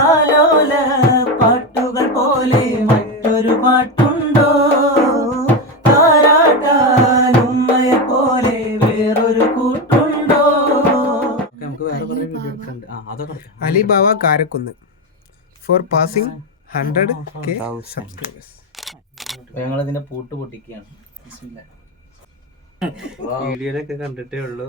താലോല പാട്ടുകൾ പോലെ മറ്റൊരു പാട്ടുണ്ടോ? താരാട്ടാലുമ്മയെ പോലെ വേറൊരു കൂട്ടുണ്ടോ. Alibaba Karakkunnu. For passing hundred K subscribers ഞങ്ങളതിന്റെ പൂട്ട് പൊട്ടിക്കുകയാണ്. ബിസ്മില്ലാ. വീഡിയോയിലൊക്കെ കണ്ടിട്ടേ ഉള്ളൂ.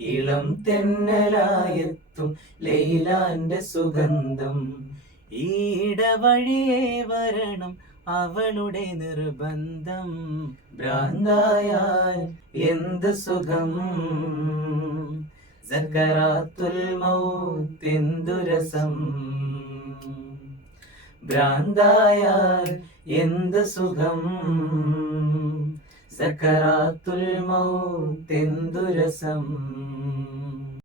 ഇളം തെന്നലായെത്തും ലൈലാന്റെ സുഗന്ധം. ഈടവഴിയേ വരണം അവളുടെ നിർബന്ധം. ഭ്രാന്തായാൽ എന്ത് സുഖം? സക്കറാത്തുൽ മൗത്തെന്തു രസം? ഭ്രാന്തായാൽ എന്ത് സുഖം? സക്കറാത്തുൽ മൗത്തെന്തു രസം?